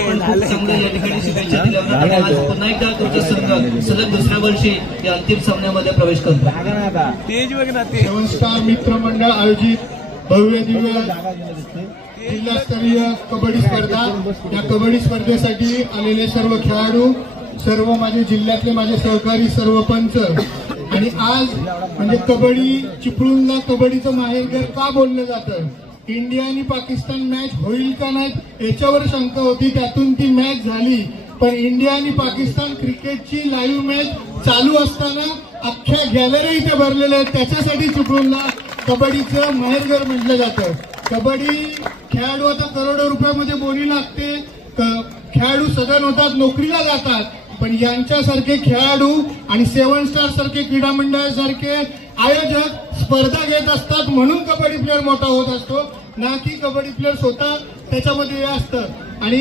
आपण खूप चांगलं या ठिकाणी शुभेच्छा दिल्या होत्या आणि आज पुन्हा एकदा तुमचा संघ सलग दुसऱ्या वर्षी या अंतिम सामन्यामध्ये प्रवेश करतो. सेवन स्टार मित्र मंडळ आयोजित भव्य दिव्य जिल्हास्तरीय कबड्डी स्पर्धा, या कबड्डी स्पर्धेसाठी आलेले सर्व खेळाडू, सर्व माझे जिल्ह्यातले माझे सहकारी, सर्व पंच, आणि आज म्हणजे कबड्डी चिपळूणला कबड्डीचं माहेरघर का बोललं जातं, इंडिया आणि पाकिस्तान मॅच होईल का नाही याच्यावर शंका होती, त्यातून ती मॅच झाली. पण इंडिया आणि पाकिस्तान क्रिकेटची लाईव्ह मॅच चालू असताना अख्ख्या गॅलरी इथे भरलेल्या आहेत. त्याच्यासाठी चिपळूणला कबड्डीचं माहेरघर म्हटलं जातं. कबड्डी खेळाडू आता करोडो रुपयामध्ये बोली लागते, खेळाडू सदन होतात, नोकरीला जातात, पण यांच्यासारखे खेळाडू आणि सेवन स्टार सारखे क्रीडा मंडळासारखे आयोजक स्पर्धा घेत असतात, म्हणून कबड्डी प्लेअर मोठा होत असतो, ना की कबड्डी प्लेअर स्वतः त्याच्यामध्ये असतं. आणि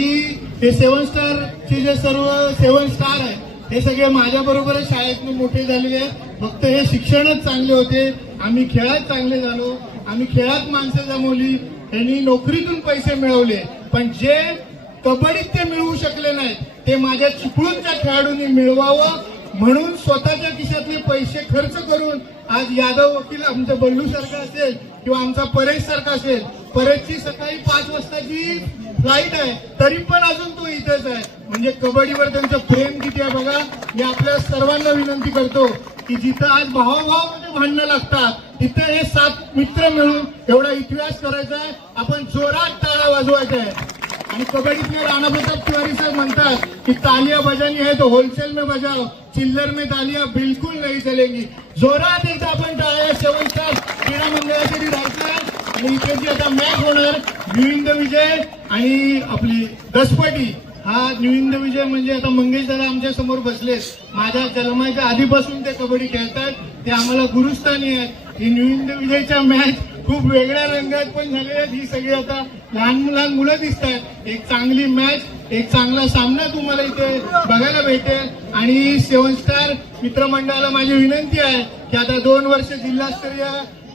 हे सेवन स्टारचे जे सर्व सेवन स्टार आहे हे सगळे माझ्या बरोबरच शाळेतून मोठे झालेले आहेत. फक्त हे शिक्षणच चांगले होते, आम्ही खेळात चांगले झालो, आम्ही खेळात माणसं जमवली, यांनी नोकरीतून पैसे मिळवले, पण जे कबड्डीत ते मिळवू शकले नाहीत ते माझ्या चिपळूणच्या खेळाडूंनी मिळवावं म्हणून स्वतःच्या खिशातले पैसे खर्च करून आज यादव वकील आमचा बल्लू सारखा असेल किंवा आमचा परेश सारखा असेल, परेशची सकाळी 5 वाजताची फ्लाईट आहे तरी पण अजून तो इथेच आहे. म्हणजे कबड्डीवर त्यांचं प्रेम किती आहे बघा. मी आपल्या सर्वांना विनंती करतो की जिथं आज भावाभावामध्ये भांडणं लागतात तिथे हे 7 मित्र मिळून एवढा इतिहास करायचा आहे, आपण जोरात टाळा वाजवायचा आहे. आणि कबड्डी प्लेयर राणा प्रताप तिवारी साहब म्हणतात की तालियां बजानी है तो होलसेल में बजाओ, चिल्लर में तालियां बिल्कुल नहीं चलेंगी. जोरात एकदा आपण टाळ्या सेवन स्टार क्रीडा मंडळासाठी राहायचं आहे. आणि इथे जी आता मॅच होणार न्यूइंद विजय आणि आपली दसपटी, हा न्यूइंद विजय म्हणजे आता मंगेश दादा आमच्या समोर बसले, माझ्या जन्माच्या आधीपासून ते कबड्डी खेळतात, ते आम्हाला गुरुस्थानी आहेत. ही न्यूइंद विजयच्या मॅच खूप वेगळ्या रंगात पण झाले आहेत. ही सगळी आता लहान लहान मुलं दिसत आहेत. एक चांगली मॅच, एक चांगला सामना तुम्हाला इथे बघायला भेटेल. आणि सेवन स्टार मित्रमंडळाला माझी विनंती आहे की आता 2 वर्ष जिल्हास्तरीय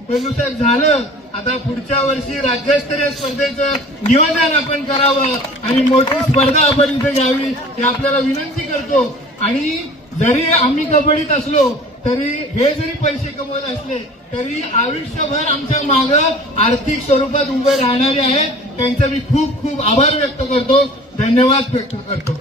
साहेब झालं, आता पुढच्या वर्षी राज्यस्तरीय स्पर्धेचं नियोजन आपण करावं आणि मोठी स्पर्धा आपण इथे घ्यावी हे आपल्याला विनंती करतो. आणि जरी आम्ही कबड्डीत असलो तरी हे जरी पैसे कमवत असले तरी आयुष्यभर आमच्या मागं आर्थिक स्वरूपात उभे राहणारे आहेत, त्यांचा मी खूप खूप आभार व्यक्त करतो, धन्यवाद व्यक्त करतो.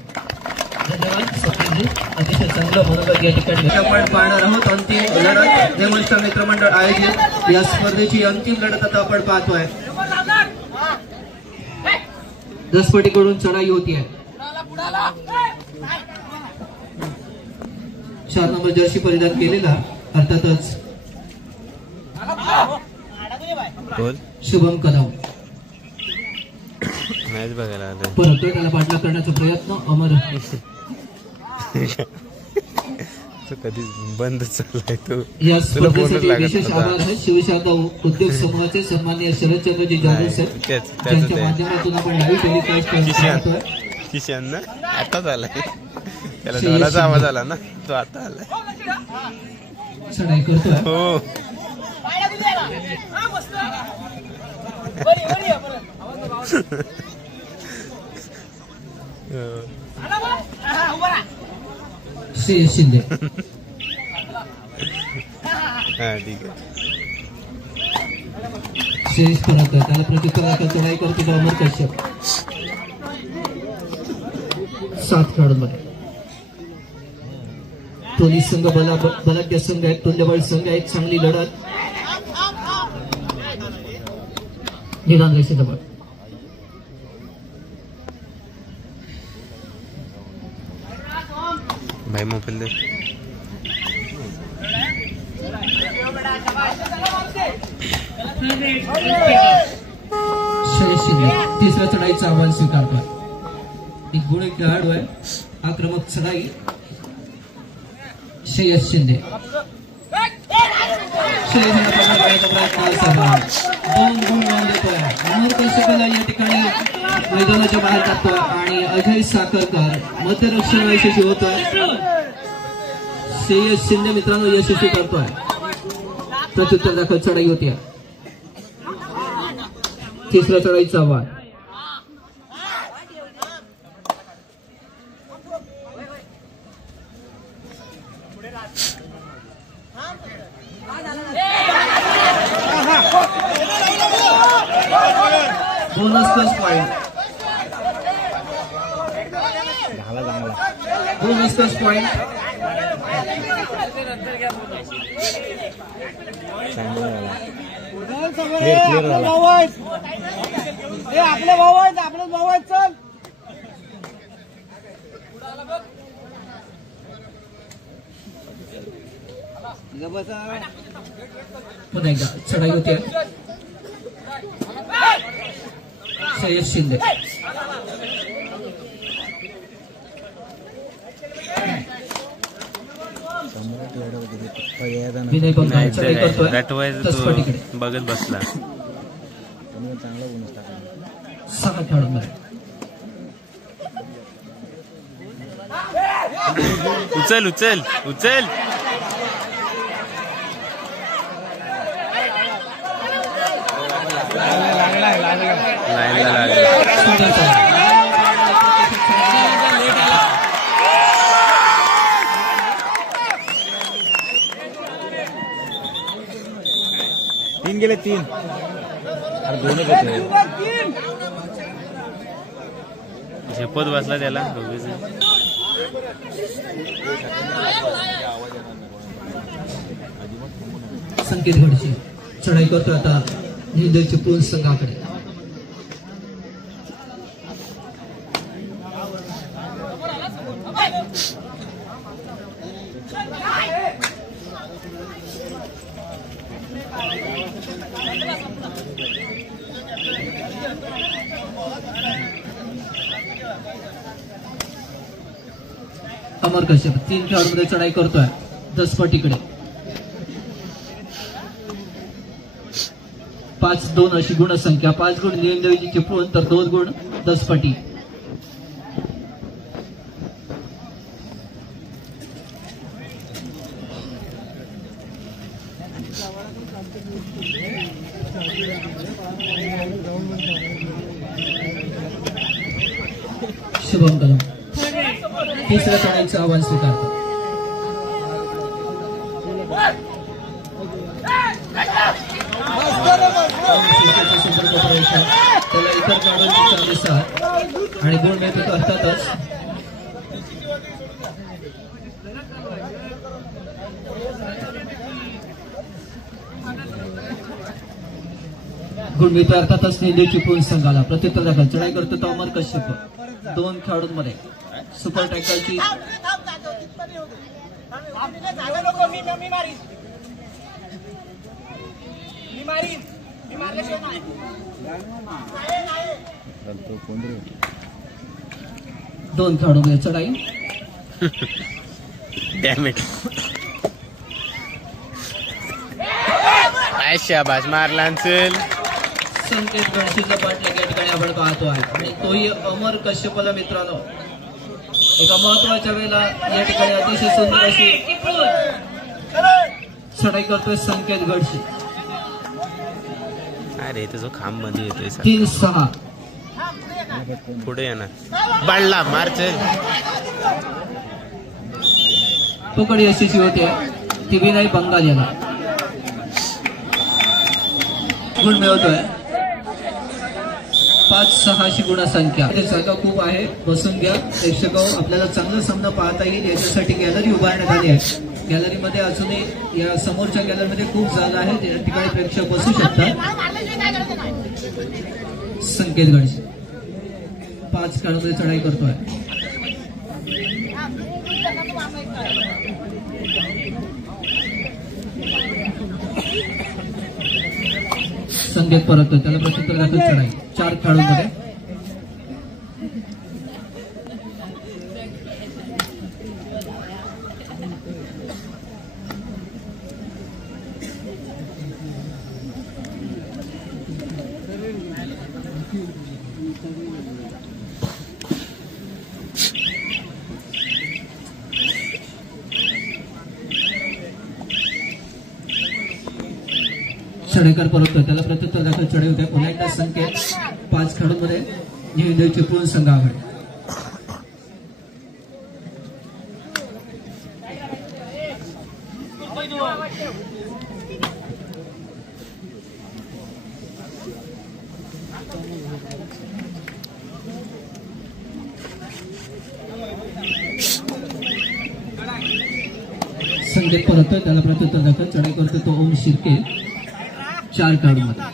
धन्यवाद सचिनजी, अतिशय चांगलं मनोगत या ठिकाणी आपण पाहणार आहोत. अंतिम लढत जयमंच मित्रमंडळ आयोजित या स्पर्धेची अंतिम लढत आता आपण पाहतोय. दसपटीकडून चढाई होती आहे. 4 नंबर जर्सी परिधान केलेला अर्थातच शुभम कदम मॅच बघायला आलोय. परंतु त्याला पाठलाग करण्याचा प्रयत्न अमर कधी बंद चाललाय तो. या स्पर्धेसाठी विशेष आभार आहे शिवशारदा उद्योग समूहाचे सन्माननीय शरदचंद्रजी जाधव साहेब, त्यांच्या माध्यमातून आपण लाईव्ह टेलिकास्ट करतोय. किशन ना आताच आलाय, त्याला ढोलाचा आवाज आला ना, तो आता आलाय. चढाई करतोय. हो श्रेयस शिंदे हा ठीक आहे. श्रेयस परत त्याला प्रतिस्पर्धा चढाई करतो अमर कश्यप. 7 खेळाडूंमध्ये दोन्ही संघ बलाढ्य संघ आहेत, तुल्यबळ संघ आहे. एक चांगली लढत निदान रेषेजवळ. भाई मोबाईल दे. श्रेयस शिंदे तिसऱ्या चढाईचं आव्हान स्वीकारतोय. एक गुणी खेळाडू आहे. आक्रमक चढाई श्रेयस शिंदे. दोन गुण गाऊन देतोय. अमर कश्यपला या ठिकाणी मैदानाच्या बाहेर टाकतोय आणि अजय साखरकर मध्यरक्षण यशस्वी होतोय. श्रेयस शिंदे मित्रांनो यशस्वी करतोय. प्रत्युत्तर दाखल चढाई होती. तिसऱ्या चढाईचा आव्हान bonus plus point, bonus plus point. आपले भाऊ आहेत, आपले भाऊ आहेत. चल पुन्हा एकदा चढाई होते. सय्यद शिंदे विनय बंगाल चढाई करतोय तसपटीकडे. बघत बसला. 6 खेळाडूंमध्ये उचल उचल उचल. लाईनला लागला. सुंदर चढाई. तीन गेले 3. अरे 2च होते. झेपत बसला त्याला दोघेच. संकेत घडची चढाई करतोय आता निर्दयची पूर्ण संघाकडे. अमर कश्यप 3 खेळाडूंमध्ये चढाई करतोय दसपटीकडे. 5-2 अशी गुणसंख्या. 5 गुण नियमदेवीची चिपळूण तर 2 गुण दसपटी. शुभम कलम तिसऱ्या चढाईचं आव्हान स्वीकारतो. त्याला इतर खेळाडूंची प्रतिसाद आणि गुण मिळतो अर्थातच. गुण मिळतो अर्थातच निर्दय चिपळूण संघाला. प्रत्युत्तर दाखल चढाई करतो तो अमर कश्यप. 2 खेळाडूंमध्ये सुपर टॅकलची दोन खेळाडूंमध्ये चढाई. डॅमेट. काय शाबास मारला असेल. संकेत गणशीचा पाठलाग या ठिकाणी आपण पाहतो आहे आणि तोही अमर कश्यपला मित्रांनो एका महत्वाच्या वेळेला या ठिकाणी अतिशय सुंदर अशी चढाई करतोय संकेत गडशी. अरे तुझं खांब मध्ये येतोय. 3-6 पुढे येणार. बाळला मार्च. पकड यशस्वी होते ती विनय बंगाल याला गुण मिळवतोय. 5-6 अशी गुणसंख्या. जागा खूप आहे, बसून घ्या प्रेक्षक. आपल्याला चांगला सामना पाहता येईल याच्यासाठी गॅलरी उभारण्यात आली आहे. गॅलरीमध्ये अजूनही या समोरच्या गॅलरीमध्ये खूप जागा आहे या ठिकाणी प्रेक्षक बसू शकतात. संकेत गणशी 5 खेळाडूंमध्ये चढाई करतोय. संकेत परततो त्याला प्रत्युत्तर दाखल चढाई. 4 खेळाडूंमध्ये चढाईकर परततो त्याला प्रत्युत्तर दाखल चढाई होते. पुन्हा एकदा संकेत 5 खेळाडूंमध्ये निर्दय चिपळूण संघाकडे. संकेत परततोय, त्याला प्रत्युत्तर दाखल चढाई करतोय तो ओम शिर्के 4 कार्ड मध्ये.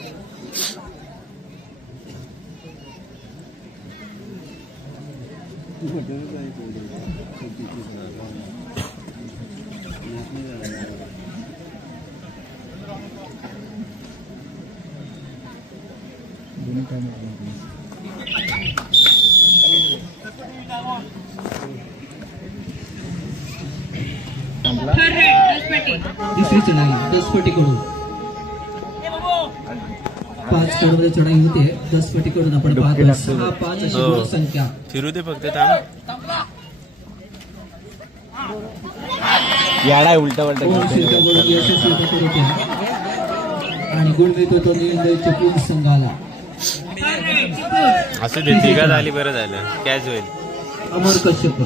तिसरी चढाई 10 पटीकडून 5 कार्डमध्ये चढाई होते. 10 पटीकडून आपण पाहतोय 6-5 अशी हो. संख्या. फिरू दे फक्त थांब. याडा उलटा ओम शिर्केकडून यशस्वी पकड होते आणि गुण मिळतो तो निविंदर चिपळूण संघाला. असं ते तिघा झाली बरं झालं. कॅच होईल, अमर कश्यप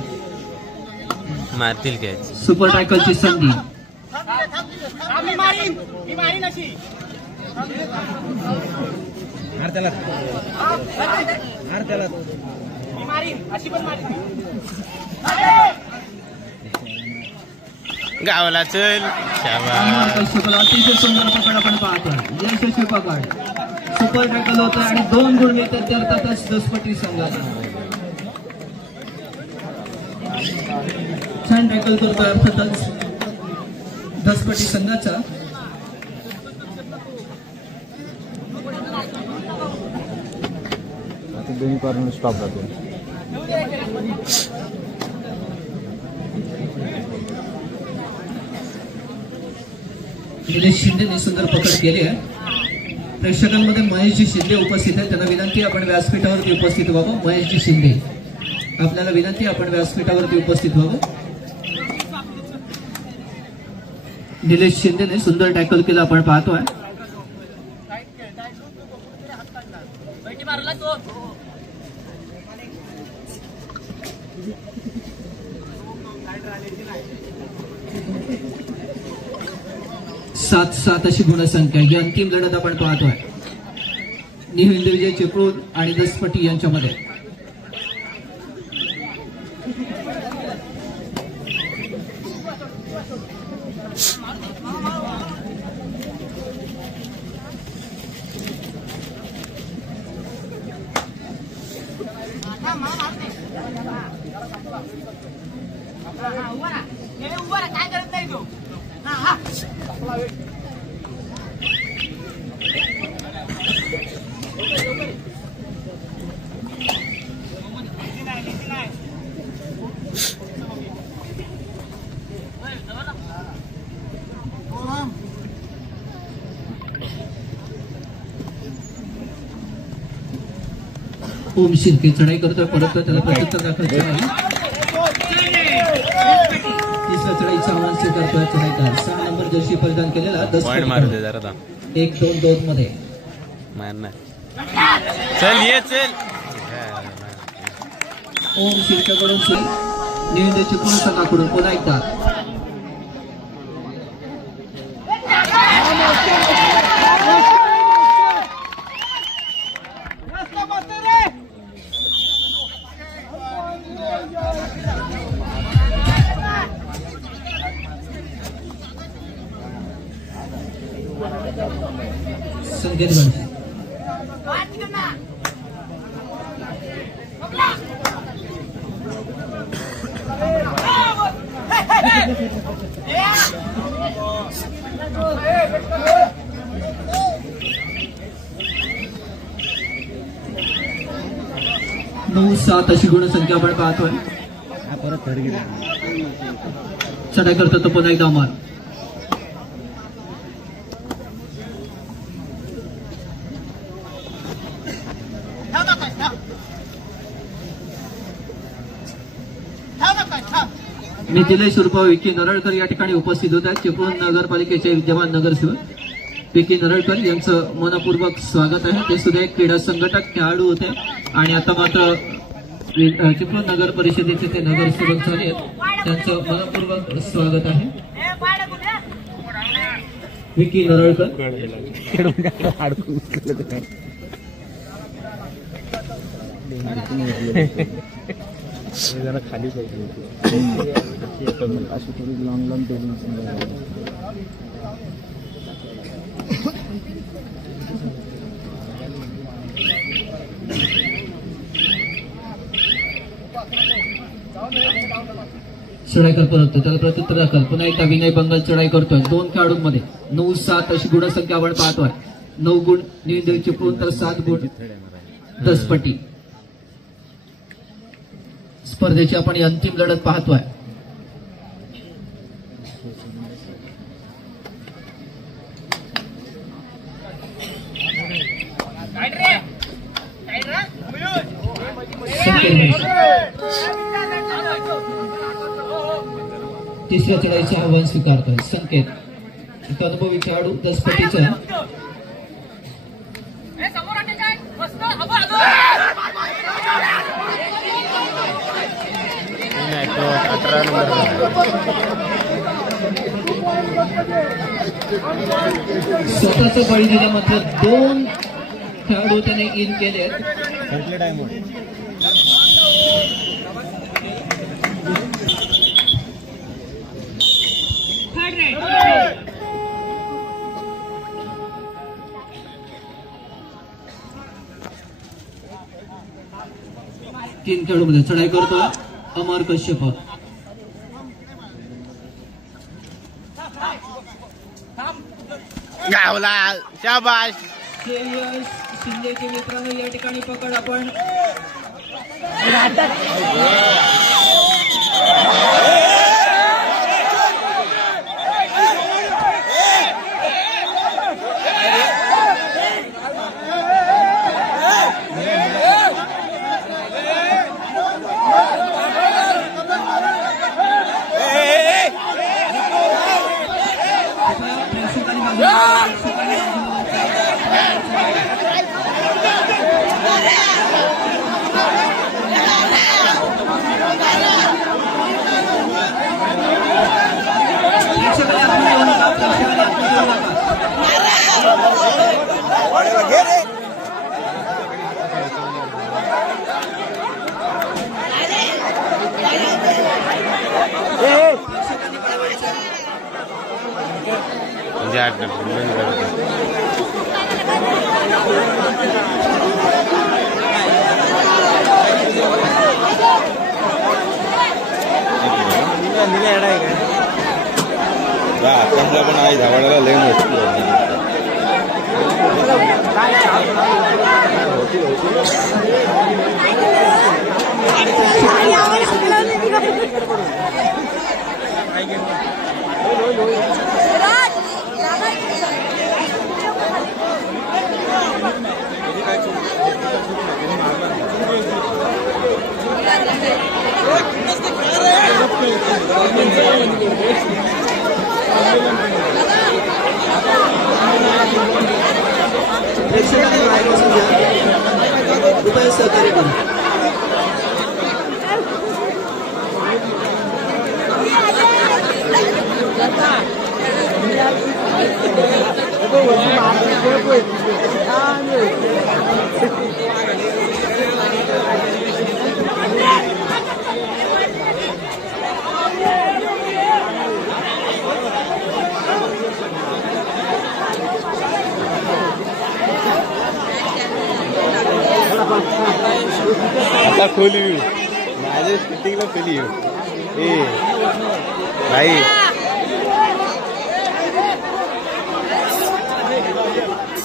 मारतील कॅच. सुपर टायकलची संधी. मी मारीन अशी. मी मारीन अशी पण मारीन. गावाला चल. अमर कश्यपला अतिशय सुंदर पकड आपण पाहतोय. यशस्वी पकड सुपर टायकल होतं आणि 2 गुण मिळतात ते अर्थातच 10 पटी संघाला. छान टॅकल करतोय अर्थातच 10 पटी संघाचा. दोन्ही कॉर्नर स्टॉप राहतो. निलेश शिंदेने सुंदर पकड केली आहे. प्रेक्षकांमध्ये महेशजी शिंदे उपस्थित आहेत. त्यांना विनंती आपण व्यासपीठावरती उपस्थित व्हावं. महेशजी शिंदे आपल्याला विनंती आपण व्यासपीठावरती उपस्थित व्हावं. निलेश शिंदेने सुंदर टॅकल केलं आपण पाहतोय. मारला तो. 7-7 अशी गुणसंख्या. ही अंतिम लढत आपण पाहतोय निविंद विजय चिपळूण आणि 10 पटी यांच्यामध्ये. काय करत नाही तो. हा. ओम शिर्के चढाई करतोय, परत त्याला प्रत्युत्तर दाखवायचं नाही. तिसऱ्या चढाईचा आव्हान स्वीकारतोय चढाईकार. 6 नंबर जर्सी परिधान केलेला 10 पॉइंट मारते जरा 1-2-2 मध्ये. मारणार. चल ये चल. ओम शिर्केकडून निविंद चिपळूण संघाकडून पुन्हा एकदा. संकेत बनते. नऊ 7 अशी गुणसंख्या आपण पाहतोय. चढाई करतो तो पुन्हा एकदा अमर. मिथिलेश उर्फ विकी नरळकर या ठिकाणी उपस्थित होत आहेत. चिपळूण नगरपालिकेचे विद्यमान नगरसेवक विकी नरळकर यांचं मनपूर्वक स्वागत आहे. ते सुद्धा एक क्रीडा संघटक खेळाडू होते आणि आता मात्र चिपळूण नगर परिषदेचे ते नगरसेवक झाले. त्यांचं मनपूर्वक स्वागत आहे. विकी नरळकर. खाली अशी थोडी लॉंग लॉंग चढाई करतो त्याला प्रत्युत्तर दाखल. पुन्हा एकदा विनय बंगाल चढाई करतोय. 2 खेळाडूंमध्ये 9-7 अशी गुणसंख्या आपण पाहतोय. 9 गुण निविंदर चिपळूण तर 7 गुण दसपटी. स्पर्धेची आपण ही अंतिम लढत पाहतोय. तिसऱ्या चढाईचे आव्हान स्वीकारतोय संकेत. एक अनुभवी खेळाडू दसपटीचा. स्वतःच बळी दिला मात्र 2 खेळाडू त्याने इन केले. तीन खेळाडू मध्ये चढाई करतो अमर कश्यप. गावला शाबाश. श्रेयस शिंदेचे मित्रांनो या ठिकाणी पकड आपण. आकाशला पण आहे धावाडाला लय मस्ती कृपया सहकार्य करा. आता खोली येऊ माझ्या स्टिंगला खोली येऊ. ए भाई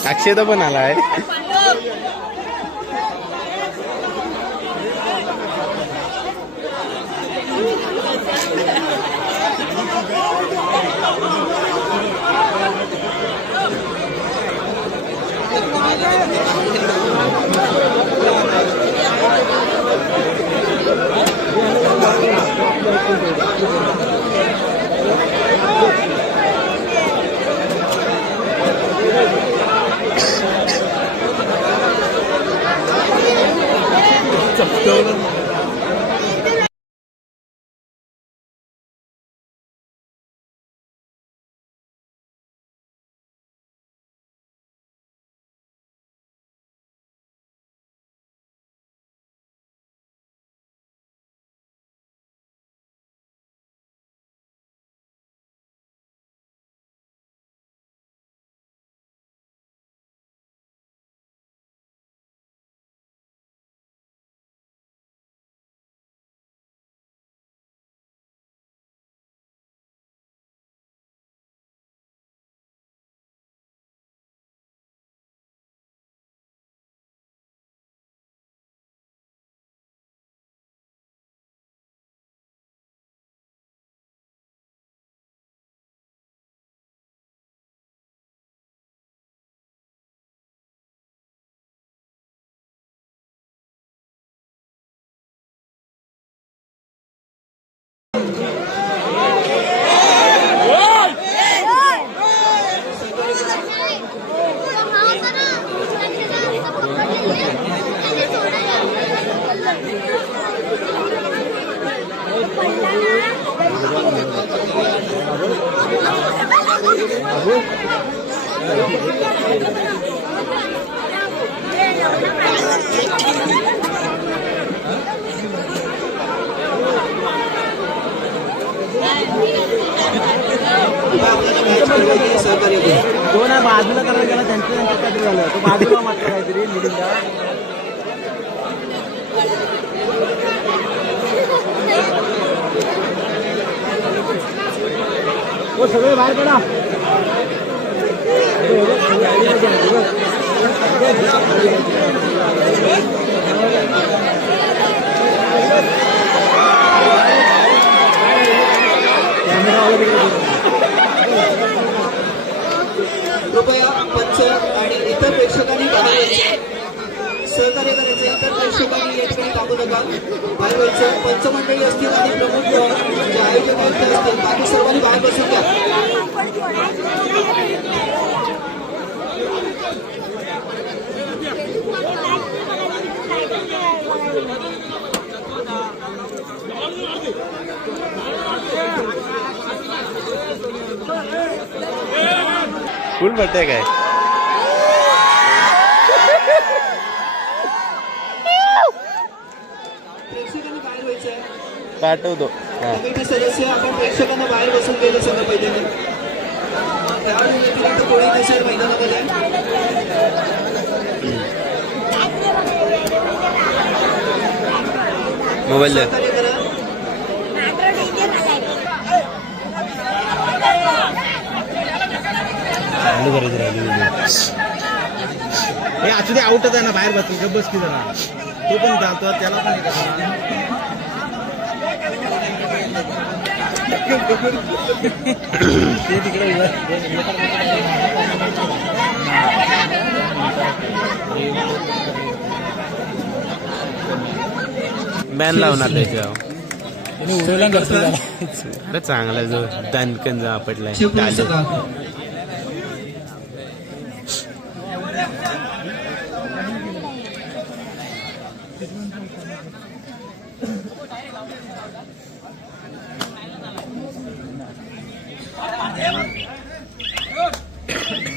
अक्षयदा पण आला आहे. सहकार्य करू. तो ना बाजूला करायला गेला त्यांचं काहीतरी झालं तो बाजूला म्हटलं काहीतरी मिडिंगला हो सगळे बाहेर पडा कृपया पंच आणि इतर प्रेक्षकांनी बाहेर सहकार्य करायचं. इतर प्रेक्षकांनी या ठिकाणी थांबू नका. बाहेर व्हायचं. पंच मंडळी असतील आणि प्रमुख जे आयोजक आहेत ते असतील बाकी सर्वांनी बाहेर बसून घ्या. फुल पडतंय काय प्रेक्षकांनी बाहेर व्हायचंय. पाठवतो कमिटी सदस्य आपण प्रेक्षकांना बाहेर बसून गेलं सगळं पहिले त्यावेळी व्यतिरिक्त कोणी नसेल मैदानामध्ये. मोबाईल द्या सहकार्य करा. हे असू दे आउटच आहे ना बाहेर बस बस की जरा तो पण जातो त्याला पण हे करतो. ते तिकडे बॅन लावणार त्याच्यावर अरे चांगला जो दणकन जो आपटलाय चिपळूण चालेल. सभा.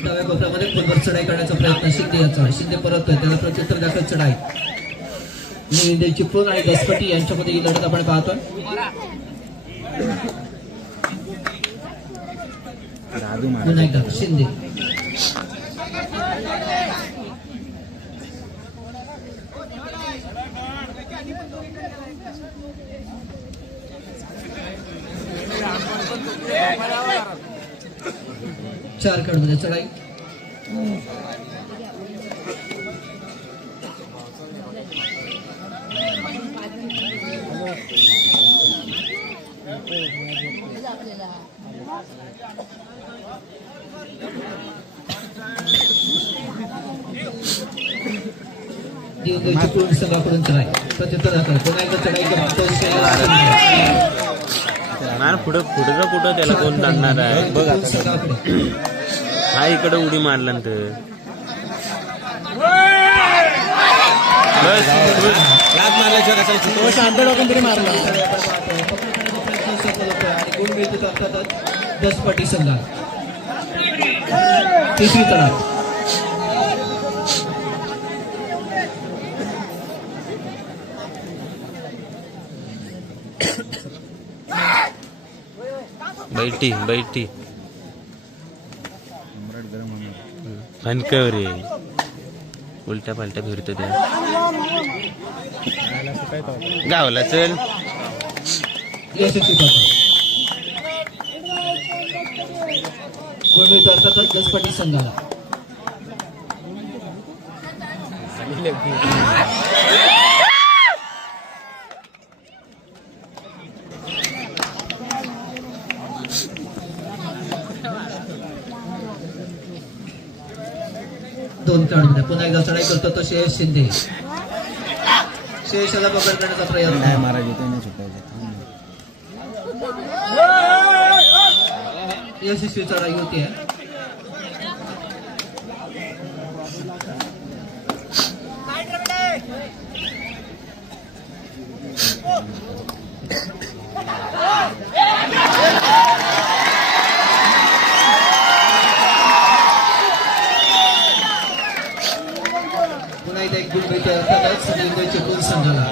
डाव्या कोपऱ्यामध्ये फुटबॉल चढाई करण्याचा प्रयत्न शिंदे याचा. शिंदे परततोय त्याला प्रत्युत्तर दाखल चढाई. निविंदे चिपळूण आणि दसपटी यांच्यामध्ये ही लढत आपण पाहतोय. पुन्हा एकदा शिंदे चार कडमध्ये चढाई. चिपळूण संघाकडून चढाई प्रत्युत्तर दाखल. पुन्हा एकदा चढाई पुढं पुढचं कुठं त्याला कोण जाणणार आहे बघ आता. हा इकडे उडी मारला तर लात मारल्याशिवाय कशाला शांत डोकून तरी मारला. आणि गुण मिळतो अर्थातच दसपटी संघात. तिसरी तडाख. बैठी बैठी रे उलट्या पालट्या फिरतो त्या गावला चल. यशस्वी करतो. गुण मिळतो अर्थातच दसपटी संघाला. दोन खेळाडू पुन्हा एकदा चढाई करतो तो श्रेयस शिंदे. श्रेयसला पकड करण्याचा प्रयत्न. महाराज येतो नाही सुटायचं. यशस्वी चढाई होती आहे. पुन्हा एकदा एक गुण मिळते अर्थातच निर्णय चेकून संघाला.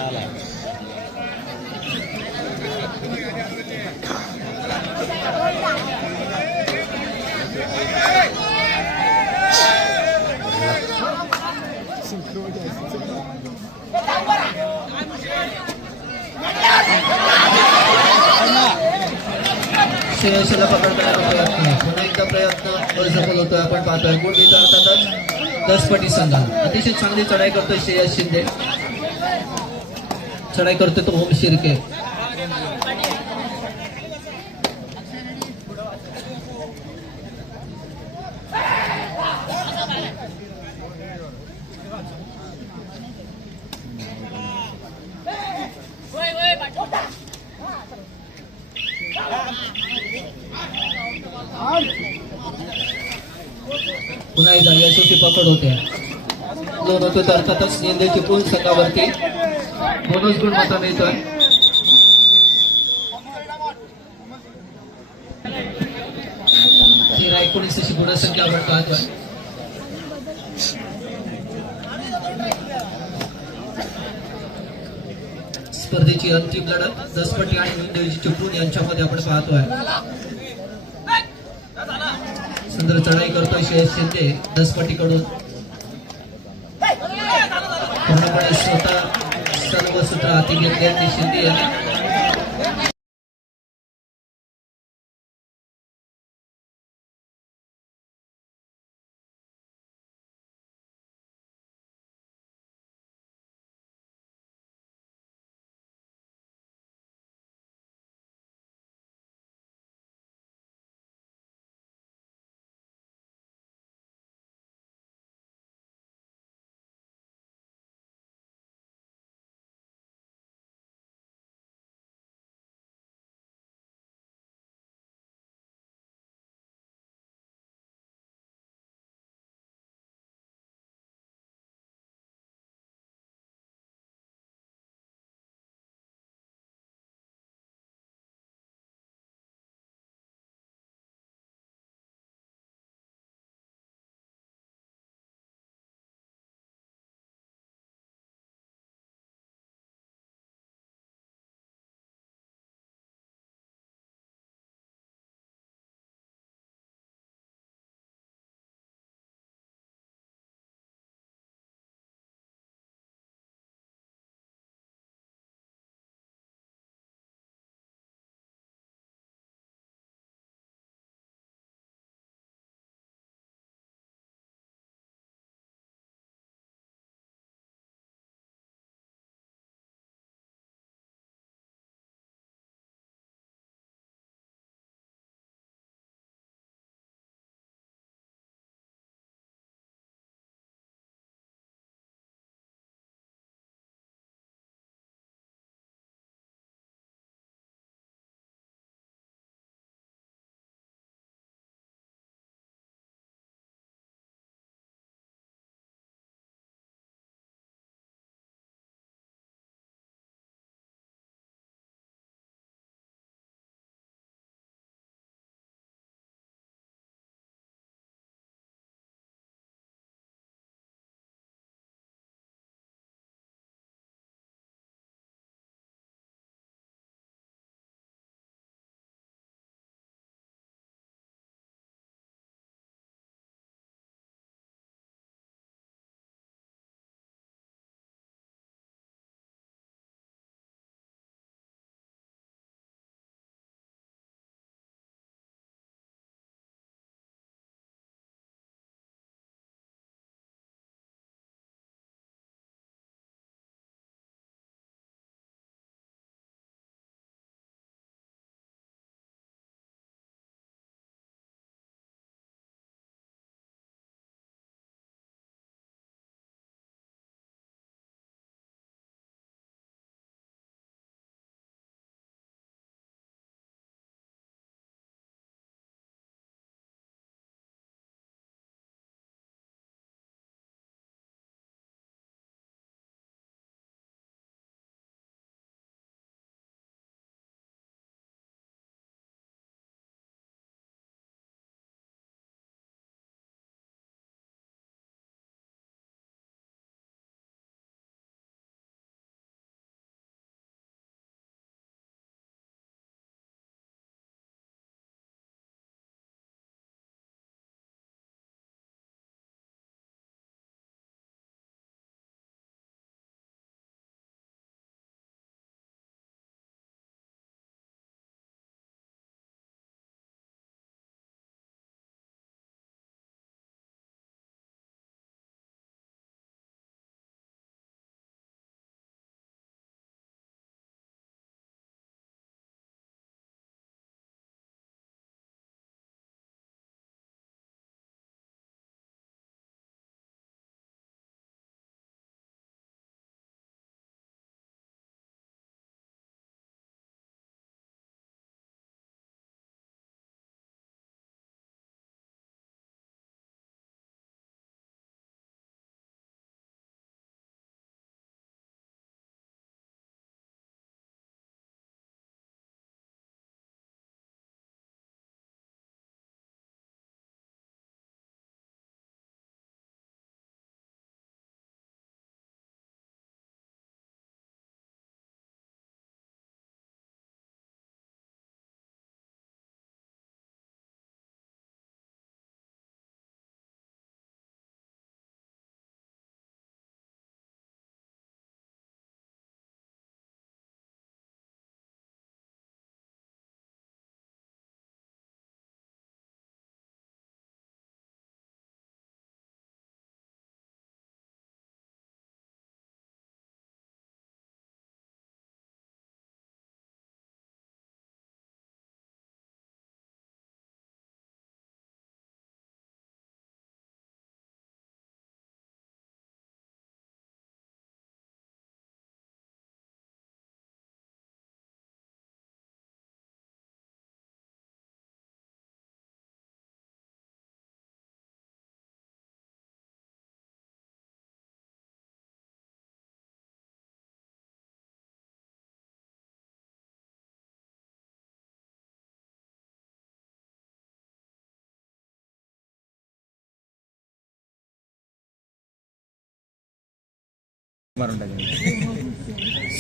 श्रेयसला पकड करण्याचा प्रयत्न आहे. पुन्हा एकदा प्रयत्न असफल होतोय. आपण पाहतोय गुण मिळतो अर्थातच दसपटी संघाला. अतिशय चांगली चढाई करतोय श्रेयस शिंदे. चढाई करतोय तो ओम शिर्के. पुन्हा एकदा यशस्वी पकड होते. दोन होतो तर अर्थातच नेंदेची पूल संघावरती बोनस गुण मात्र मिळतोय. तेरा 19 अशी गुणसंख्या आपण पाहतोय. स्पर्धेची अंतिम लढत दसपटी आणि नेंदेची चिपळूण यांच्यामध्ये आपण पाहतोय. सुंदर चढाई करतोय श्रेयस शिंदे दसपटीकडून. पूर्णपणे स्वतः सर्व सूत्र हाती घेतले शिंदे यांनी.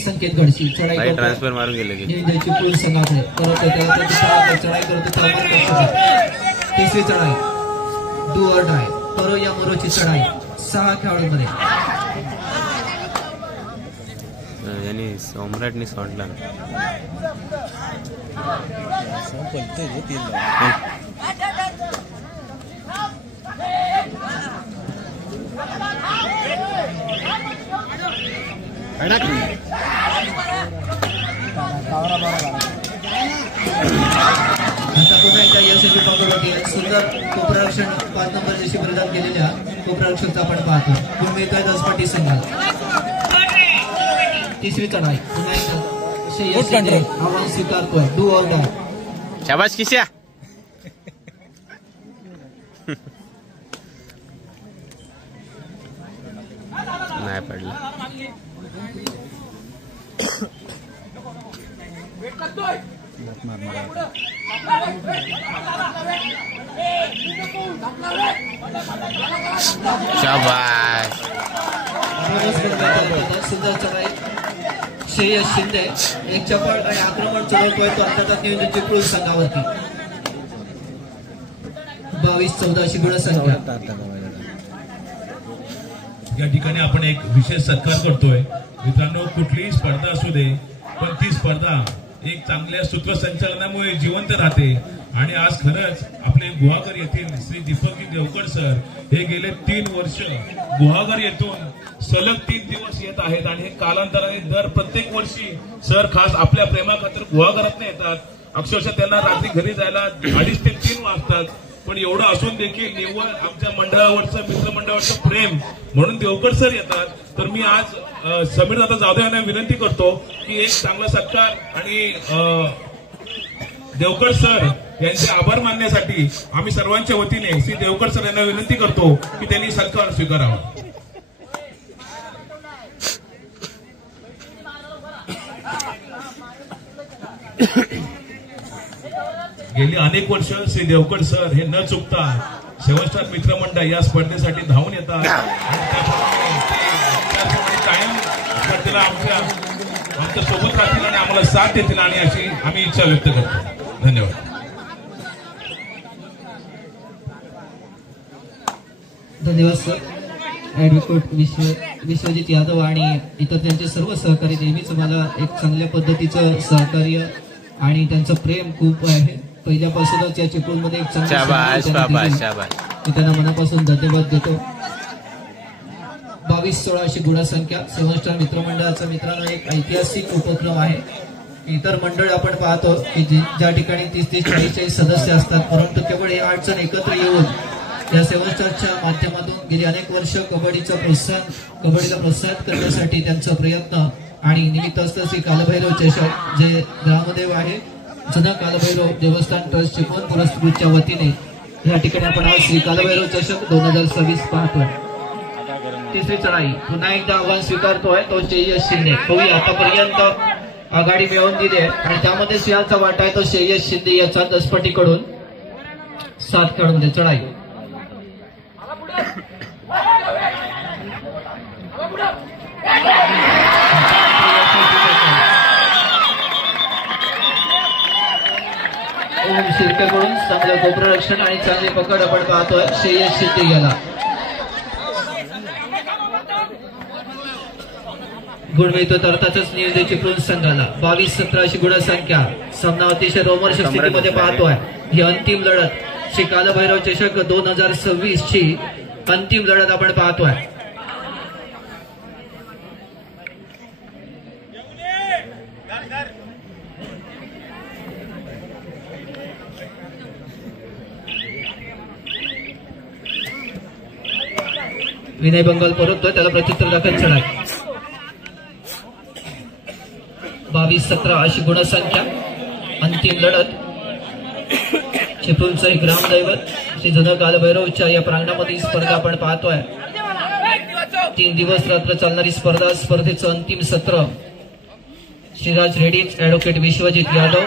संकेत गडशी चढाई भाई करतो. ट्रान्सफर मारून गेले की निंदेची पूल संघाकडे परत त्याला प्रतिसाद चढाई करतो त्यावर तिसरी चढाई डू ऑर डाय परो या मोरोची चढाई 6 खेळाडूंमध्ये यांनी सम्राटनी सोडला. आता पुन्हा एकदा यशस्वी पकडवती सुंदर कोपररक्षण 5 नंबर जशी प्रदान केलेल्या कोपररक्षकचा आपण पाहतो गुण मिळतोय 10 पाटी संघाला. तिसरी चढाई पुन्हा एकदा श्रेयस शिंदे आव्हान स्वीकारतोय डू ऑर डाय. शाबाश किस्या. नाही पडला. शाबाश. सुंदर चढाई श्रेयस शिंदे एक चपळ आणि आक्रमण चढवतोय तो अर्थात नियोजनची पूल संघावरती 22-14 अशी गुणसंख्या. या ठिकाणी आपण एक विशेष सत्कार करतोय. मित्रांनो, कुठलीही स्पर्धा असू दे पण ती स्पर्धा एक चांगल्या सूत्रसंचालनामुळे जिवंत राहते. आणि आज खरंच आपले गुहागर येथील श्री दीपकजी देवकर सर हे गेले 3 वर्ष गुहागर येथून सलग 3 दिवस येत आहेत. आणि हे कालांतराने दर प्रत्येक वर्षी सर खास आपल्या प्रेमाखातर गुहागरात येतात. अक्षरशः त्यांना रात्री घरी जायला 2:30 ते 3 वाजतात. पण एवढं असून देखील निव्वळ आमच्या मंडळावरचं मित्रमंडळावरचं प्रेम म्हणून देवकर सर येतात. तर मी आज समीर दादा जाधव यांना विनंती करतो की एक चांगला सत्कार आणि देवकर सर यांचे आभार मानण्यासाठी आम्ही सर्वांच्या वतीने श्री देवकर सर यांना विनंती करतो की त्यांनी सत्कार स्वीकारावा. गेली अनेक वर्ष श्री देवकर सर हे न चुकता 7 स्टार मित्रमंडळ या स्पर्धेसाठी धावून येतात. त्याप्रमाणे कायम स्पर्धेला आमच्या सोबत राहतील आणि आम्हाला साथ देतील आणि अशी आम्ही इच्छा व्यक्त करतो. धन्यवाद. धन्यवाद सर. ऍडव्होकेट विश्वजित यादव आणि इतर त्यांचे सर्व सहकारी नेहमीच मला एक चांगल्या पद्धतीचं सहकार्य आणि त्यांचं प्रेम खूप आहे. पहिल्यापासूनच या चिपळूणमध्ये एक शाबाश शाबाश शाबाश. मी त्यांना मनापासून धन्यवाद देतो. 22-16 अशी गुणसंख्या 7 स्टार मित्रमंडळाचा मित्रांनो एक ऐतिहासिक उपक्रम आहे. इतर मंडळ आपण पाहतो की ज्या ठिकाणी 30-40 सदस्य असतात परंतु केवळ हे 8 जण एकत्र येऊन या 7 स्टारच्या माध्यमातून गेली अनेक वर्ष कबड्डीला प्रोत्साहित करण्यासाठी त्यांचा प्रयत्न आणि निमित्त असतं श्री कालभैरव चषक जे ग्रामदेव आहे जुना कालभैरव देवस्थान ट्रस्ट चिपळूण पुरस्कृतच्या वतीने या ठिकाणी आपण आज श्री कालभैरव चषक 2026 पाहतोय. तिसरी चढाई पुन्हा एकदा आव्हान स्वीकारतोय तो श्रेयस शिंदे. होई आतापर्यंत आघाडी मिळवून दिली आहे आणि त्यामध्ये सिंहाचा वाटा आहे तो श्रेयस शिंदे याचा 10 पटीकडून 7 खेळाडूंमध्ये चढाई. शिरपेकडून चांगलं कोपररक्षण आणि चांगली पकड आपण पाहतोय श्रेयस शिंदे याला. गुण मिळतो तर अर्थातच नियोजन चिपळूण संघाला 22-17 अशी गुणसंख्या. सामना अतिशय रोमहर्षक स्थितीमध्ये पाहतोय. ही अंतिम लढत श्री कालभैरव चषक 2026 ची अंतिम लढत आपण पाहतोय. विनय बंगाल परततोय त्याला प्रत्युत्तर दाखल चढाई. 22-17 अशी गुणसंख्या. अंतिम लढत चिपळूणचं एक ग्रामदैवत श्री जुना कालभैरवच्या या प्रांगणामध्ये स्पर्धा आपण पाहतोय. 3 दिवस रात्र चालणारी स्पर्धा. स्पर्धेचं अंतिम सत्र श्रीराज रेड्डीज, ऍडव्होकेट विश्वजित यादव,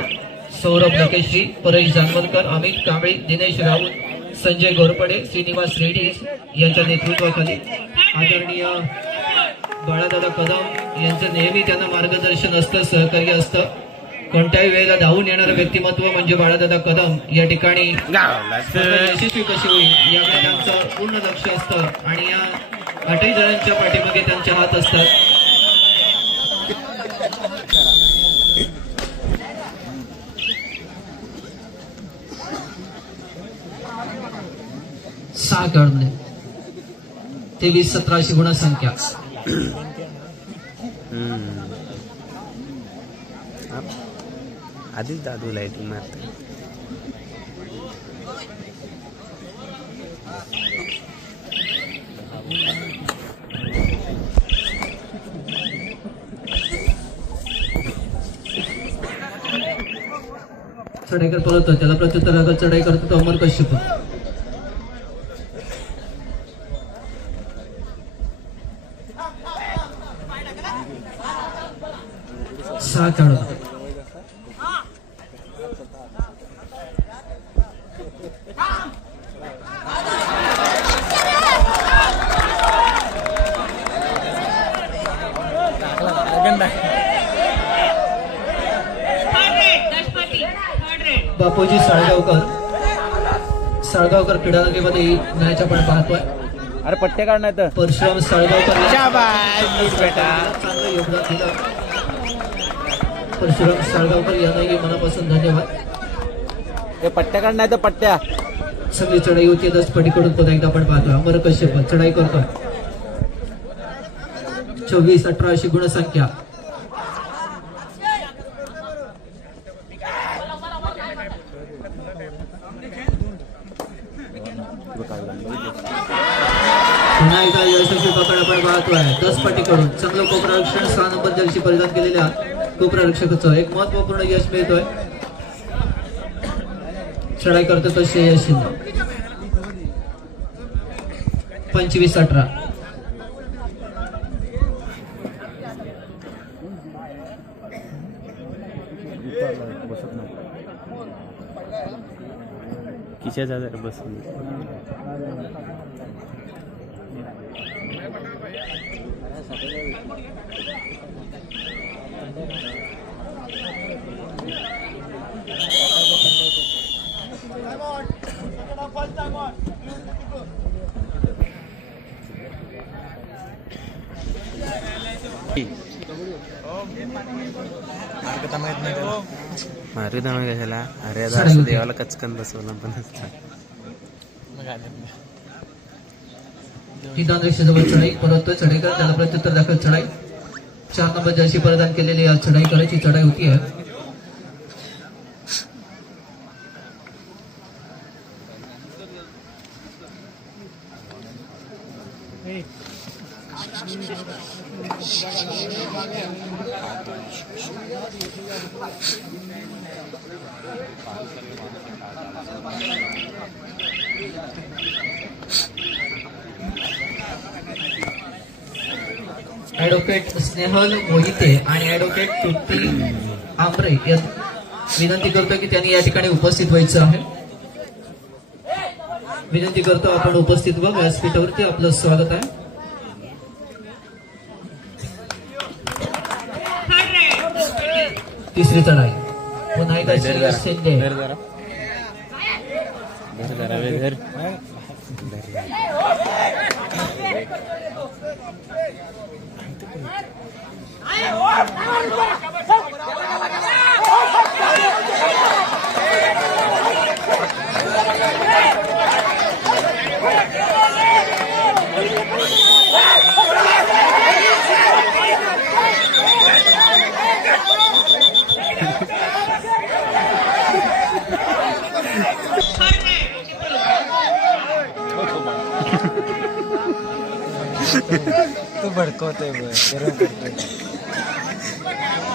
सौरभ लकेश्री, परेश जानवलकर, अमित कांबळे, दिनेश राऊत, संजय घोरपडे, श्रीनिवास रेड्डीज यांच्या नेतृत्वाखाली आदरणीय बाळादादा कदम यांचं नेहमी त्यांना मार्गदर्शन असतं, सहकार्य असतं. कोणत्याही वेळेला धावून येणारं व्यक्तिमत्व म्हणजे बाळादादा कदम. या ठिकाणी स्पर्धा यशस्वी कशी होईल याकडे त्यांचं पूर्ण लक्ष असतं आणि या 8 जणांच्या पाठीमागे त्यांचे हात असतात. सहा खेळाडू 23-17 अशी गुणसंख्या. आधीच दादू लाईटिंग मारते. चढाई कर परत त्याला प्रत्युत्तर चढाई करतो तो अमर कश्यप. सहा खेळाडू बापूजी साळगावकर क्रीडानगरीमध्ये मॅच आपण पाहतोय. अरे पट्टे काढ नाही तर परशुराम साळगावकर बेटा. चांगलं योगदान दिलं. परशुराम साळगावकर यांनाही मनापासून धन्यवाद. हे पट्ट्या काढ नाही तर पट्ट्या. सगळी चढाई होती दसपटीकडून पुन्हा एकदा आपण पाहतोय. अमर कश्यप चढाई करतोय. 24-18 अशी गुणसंख्या. पुन्हा एकदा यशस्वी पकड आपण पाहतोय. 10 पटीकडून चांगलं कोपरारक्षण 6 नंबर जर्सी परिधान केलेल्या कोपरारक्षकाचं एक महत्वपूर्ण यश मिळतोय. चढाई करतो तो श्रेयस शिंदे. 25-18 किशा जाणार बसून. मार्ग दामण कशाला. अरे आता देवाला कचकन बसवला पण जवळ चढाई परत चढाई कर त्याला प्रत्युत्तर दाखल चढाई. 4 नंबर जर्सी प्रदान केलेली आज चढाई करायची चढाई होती आहे. ऍडव्होकेट स्नेहल मोहिते आणि ऍडव्होकेट तृप्ती आंबरे विनंती करतो की त्यांनी या ठिकाणी उपस्थित व्हायचं आहे. विनंती करतो आपण उपस्थित व्हा. व्यासपीठावरती आपलं स्वागत आहे. तिसरी चढाई पुन्हा एकदा श्रेयस शिंदे. तू भडकवतोय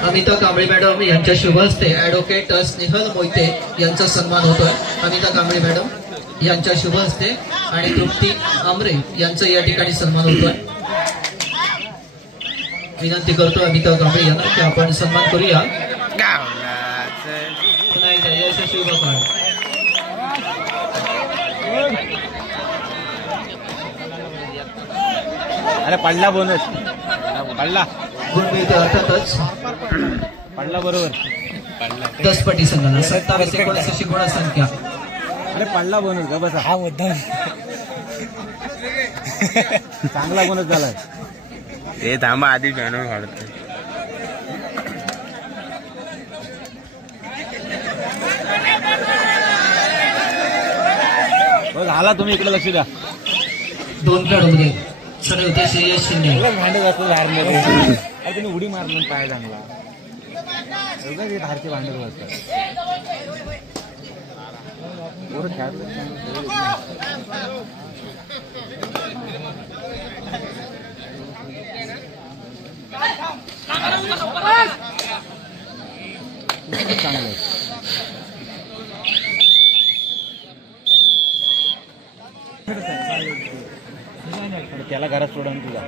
अमिता कांबळे मॅडम यांच्या शुभ हस्ते ऍडव्होकेट स्नेहल मोहिते यांचा सन्मान होतोय. अमिता कांबळे मॅडम यांच्या शुभ हस्ते आणि तृप्ती आंबरे यांचा या ठिकाणी सन्मान होतोय. विनंती करतो अमिता कांबळे यांना की आपण सन्मान करूया. पुन्हा एकदा यशस्वी पकड. अरे पडला बोनस. पडला गुण मिळतो अर्थातच पडला बरोबर दसपटी संघाला 27-19 अशी गुणसंख्या. अरे पडला बोनस का बसा हा मुद्दा चांगला बोनस झालाय. हे थांबा आधी बॅनर काढतो. झाला तुम्ही इकडे लक्ष द्या. 2 खेळाडूमध्ये सर होते श्रेयस शिंदे. भांडे घातलं बाहेर अरे तुम्ही उडी मारलं पाय चांगला एवढं बाहेरचे भांडे असतात. चांगलं त्याला घरात सोडून तुझा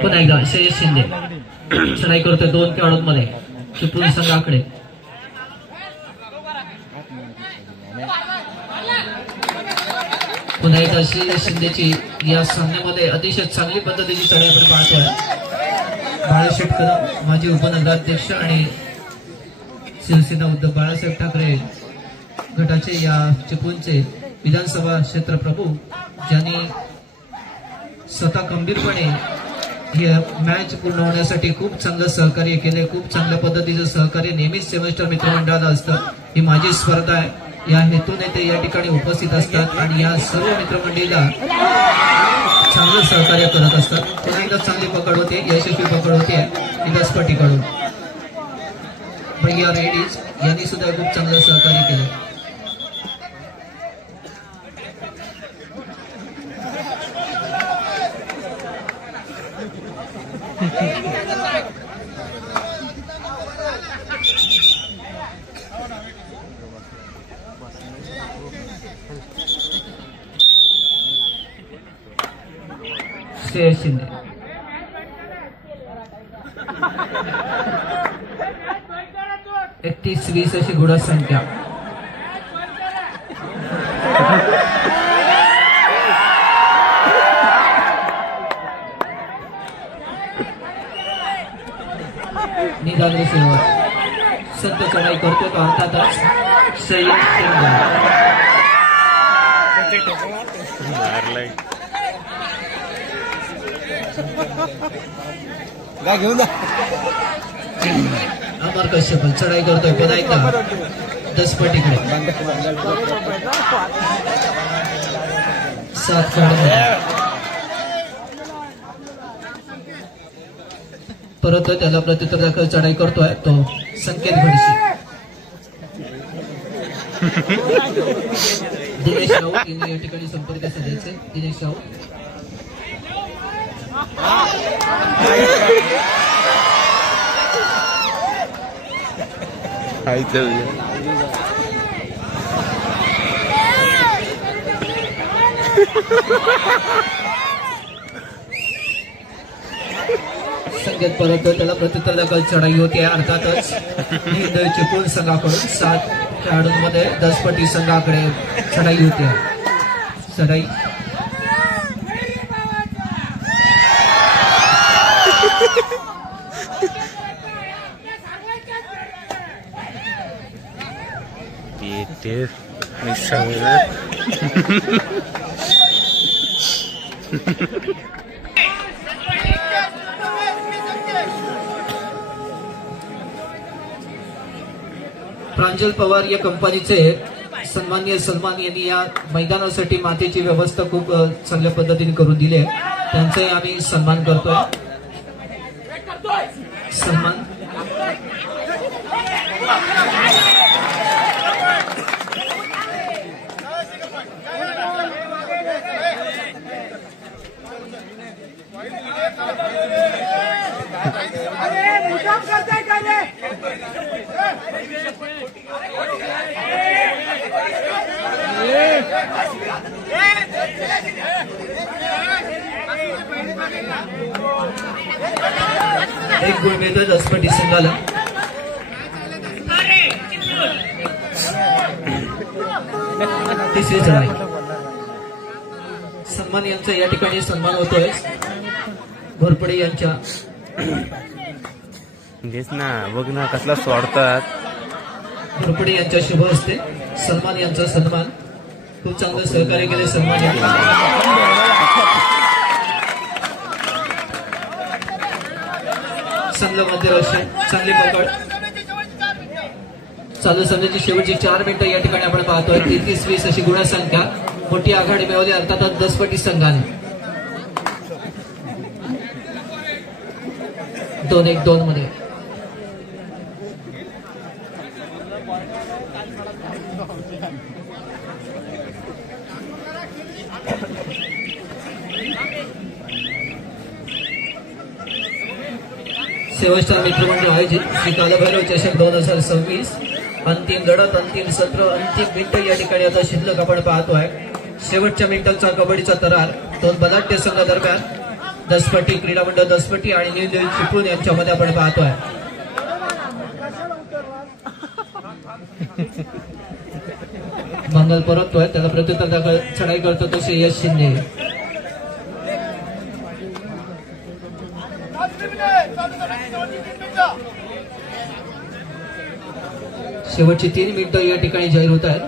पुन्हा एकदा श्रेयस शिंदे सराई करतोय 2 खेळाडूंमध्ये चिपळूण संघाकडे. पुन्हा एकदा श्रेयस शिंदेची या सामन्यामध्ये अतिशय चांगली पद्धतीची चढाई आपण पाहतोय. बाळासाहेब कदम माजी उपनगराध्यक्ष आणि शिवसेना उद्धव बाळासाहेब ठाकरे गटाचे या चिपळूणचे विधानसभा क्षेत्र प्रमुख ज्यांनी स्वतः गंभीरपणे ही मॅच पूर्ण होण्यासाठी खूप चांगलं सहकार्य केले. खूप चांगल्या पद्धतीचं सहकार्य नेहमीच सेमेस्टर मित्रमंडळाला असतं. ही माझी स्पर्धा आहे या हेतूने ते या ठिकाणी उपस्थित असतात आणि या सर्व मित्रमंडळीला चांगलं सहकार्य करत असतात. पुन्हा एकदा चांगली पकड होते, यशस्वी पकड होते दसपटीकडून. भैया रेडीज यांनी सुद्धा खूप चांगलं सहकार्य केलं. श्रेयस शिंदे 31-20 अशी गुणसंख्या. निघाले सेवा संत चढाई करतो तो अर्थातच श्रेयस शिंदे. काय घेऊन जा अमर कश्यप चढाई करतोय पुन्हा एकदा दसपटीकडे. 7 खेळाडू परत त्याला प्रत्युत्तर दाखल चढाई करतोय तो संकेत भडशी. दिनेश राऊत यांनी या ठिकाणी संपर्क साधायचे. दिनेश राऊत संकेत परत त्याला प्रत्युत्तर दाखल चढाई होते अर्थातच. चिपळूण संघाकडून 7 खेळाडूंमध्ये दसपटी संघाकडे चढाई होते. चढाई प्रांजल पवार या कंपनीचे सन्माननीय सलमान यांनी या मैदानासाठी मातीची व्यवस्था खूप चांगल्या पद्धतीने करून दिली आहे. त्यांचाही आम्ही सन्मान करतोय. सन्मान एक गुण मिळतोय दसपटी संघाला. तिसरी चढाई सन्मान यांचा या ठिकाणी सन्मान होतोय. घोरपडे यांच्या तेच ना, बघ ना कसला सोडतात. घोरपडे यांच्या शुभ हस्ते सलमान यांचा सन्मान. खूप चांगलं सहकार्य केले सलमान यांना. चांगलं मध्यरक्षण, चांगली पकड. चालू सामन्याची शेवटची 4 मिनिटं या ठिकाणी आपण पाहतोय. 33-20 अशी गुणसंख्या. मोठी आघाडी मिळवली अर्थातच दसपटी संघाने. 2-1-2 मध्ये. सेवन स्टार मित्रमंडळ आयोजित श्री कालभैरव चषक 2026 अंतिम लढत, अंतिम सत्र, अंतिम मिनिटं या ठिकाणी आता शिल्लक आपण पाहतोय. शेवटच्या मिनिटांचा कबड्डीचा तरार दोन बलाढ्य संघादरम्यान दसपटी क्रीडा मंडळ दसपटी आणि न्यू दिल्ली चिपळूण यांच्यामध्ये आपण पाहतोय. मंगल परततोय, त्याला प्रत्युत्तर चढाई करतो तो श्रेयस शिंदे. शेवटची 3 मिनिटं या ठिकाणी जाहीर होत आहेत.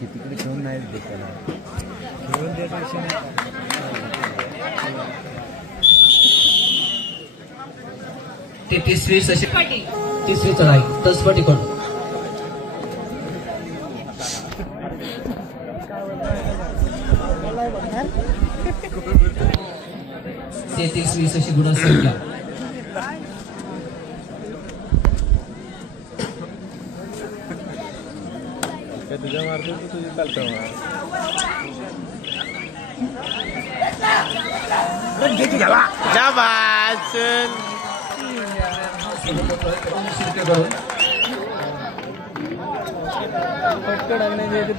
तिकडे घेऊन नाही देत त्याला. 33-20 अशी 30वी चढाई दसपटी कडून. 33-20 अशी गुणसंख्या. तुझ्या मारतो तुझी चालतं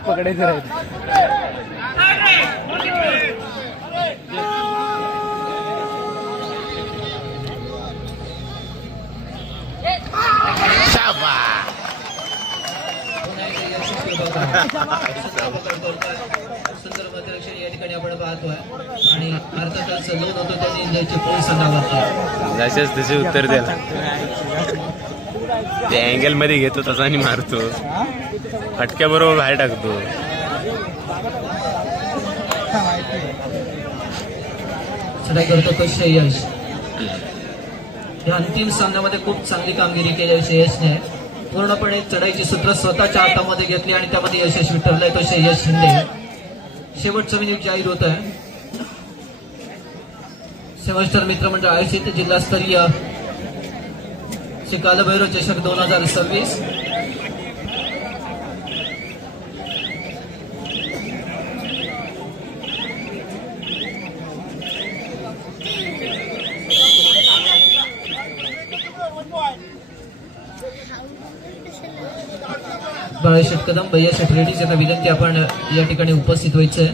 पकडायचं राहील. सुंदर मध्यरक्षण या ठिकाणी आपण पाहतोय आणि अर्थातच लोन होतो त्यांनी चिपळूण संघावरती. जसेच तसे उत्तर द्यायला ते अँगल मध्ये घेतो तसा आणि मारतो. फटक्या बरोबर बाहेर टाकतो. चढाई करतो तो श्रेयस. या अंतिम सामन्यामध्ये खूप चांगली कामगिरी केली श्रेयसने. पूर्णपणे चढाईची सूत्र स्वतःच्या हातामध्ये घेतली आणि त्यामध्ये यशस्वी ठरलाय तो श्रेयस शिंदे. शेवटचं मिनिट जाहीर होत आहे. सेवन स्टार मित्रमंडळ आयोजित जिल्हास्तरीय श्री कालभैरव चषक 2026. बाळाशेठ कदम, भैया शेठ रेड्डी यांना विनंती आपण या ठिकाणी उपस्थित व्हायचंय.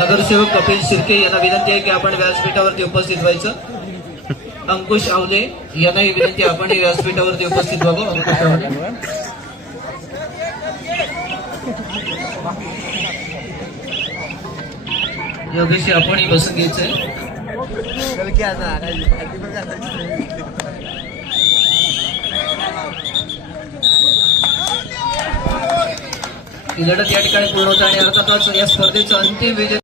नगरसेवक कपिल शिर्के यांना विनंती आहे की आपण व्यासपीठावरती उपस्थित व्हायचं. अंकुश आवले यांनाही विनंती आपण व्यासपीठावरती उपस्थित व्हावं. अंकुश आवले योगेश आपणही बसून घ्यायचंय. ही लढत या ठिकाणी पूर्ण होत आणि अर्थातच या स्पर्धेचं अंतिम विजय